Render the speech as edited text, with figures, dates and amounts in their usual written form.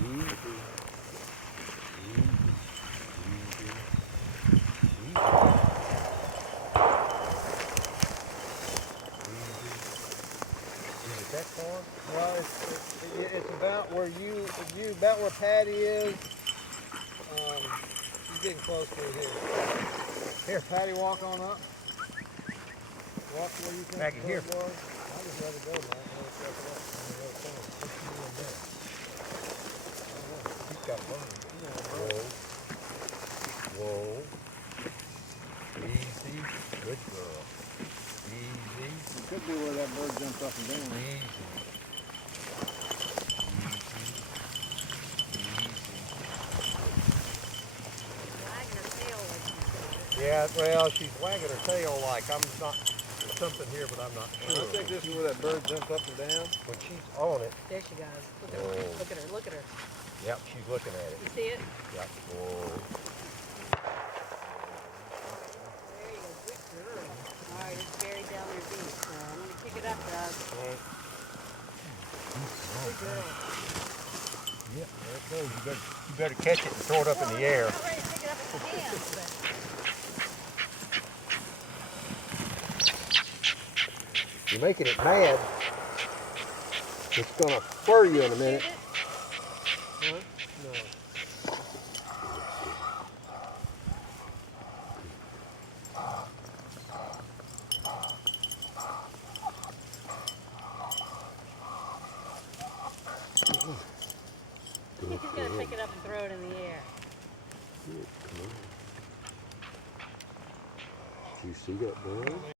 Easy. Is it that far? Well, it's about where about where Patty is. You're getting close to it here. Here, Patty, walk on up. Walk where you think Maggie, the here. foot was. I'll just let it go, man. Let it walk it up. He's got one. Whoa. Whoa. Easy. Good girl. Easy. It could be where that bird jumped up and down. Easy. Yeah, well, she's wagging her tail like I'm not, there's something here, but I'm not sure. I think this is where that bird jumped up and down. When she's on it, There she goes. Look at her. Look at her. Look at her. yep, she's looking at it. You see it? Yep. Whoa. There you go. Good girl. All right, it's buried down there deep. I'm going to pick it up, Doug. Good girl. Yep, there it goes. You better catch it and throw it up in the air. I'm not ready to pick it up in my hands, but... You're making it mad. It's gonna spur you in a minute. Huh? No. He's going to pick it up and throw it in the air. Did you see that bird?